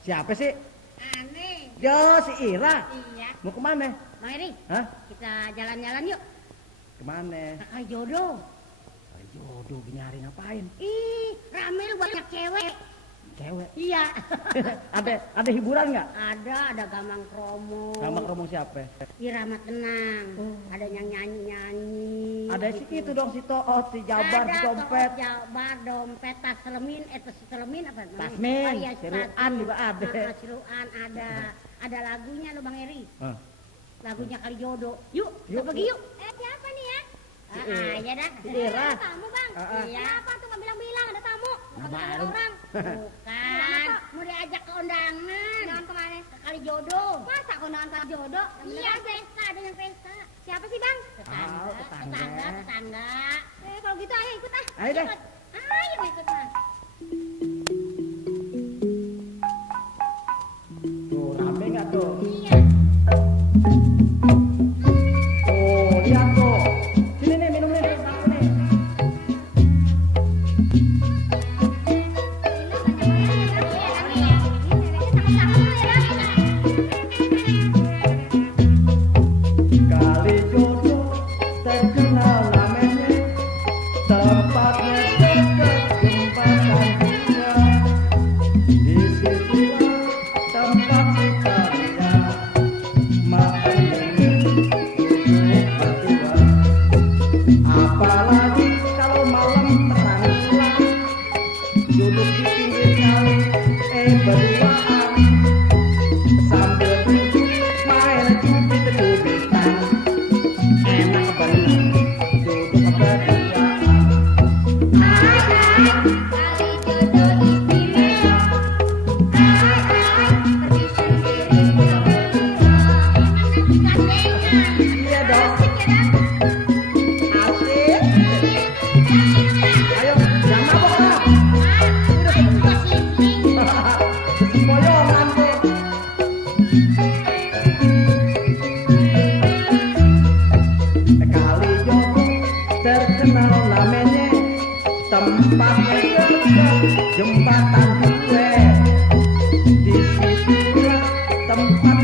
Siapa sih? Aneh. Yo, si Ira. Iya. Mau kemana? Bang Eri, Hah? kita jalan-jalan yuk. Kemana? Kakak jodoh. Jodoh gini hari ngapain? Ih, rame lu banyak cewek. Cewek. Iya. Ada hiburan nggak? ada Gamang Kromo. Sama Romo siapa? Irama Tenang. Ada yang nyanyi-nyanyi. Ada si itu dong, si Toot, si Jabar, si Dompet. Jabar, dompet, tas selemin, si selemin apa namanya? Tasmin, Oh, iya, si Ruan juga ada. Si Ruan ada. Ada lagunya lo Bang Eri. Hah? Lagunya Kali Jodoh. Yuk, kita pergi yuk. Siapa nih ya? Iya dah. Si Ira. Tamu Bang. Iya. Kenapa tuh nggak bilang-bilang ada tamu? Nah, Ada baru. orang. Bukan. Mau diajak ke undangan. Undangan kemana? Ke Kali Jodoh. Masa ke undangan Kali Jodoh? Iya, pesta. Ada yang pesta. Siapa sih Bang? Tetangga. Kalau gitu ayo ikut ah. Ayo deh. Ayo ikut Mas. Tuh, rame nggak tuh? Iya. Tuh, lihat tuh. Sini nih, minum nih. Aku nih. Kali jodoh terkenal namanya, tempatnya dekat jembatan tiga. Di situlah tempat kita lihat makan dingin duduk berdua. Apalagi kalau malam terang duduk di pinggir kali berduaan sambil duduk main cubit-cubitan. Enak bener duduk berduaan. Kali jodoh istimewa. Pergi sendiri berdua. Iya dong. Asik. Ayo, jangan mabok lah. Sempoyongan tuh. Kali jodoh terkenal namanya, tempatnya dekat jembatan gue. Di situlah tempat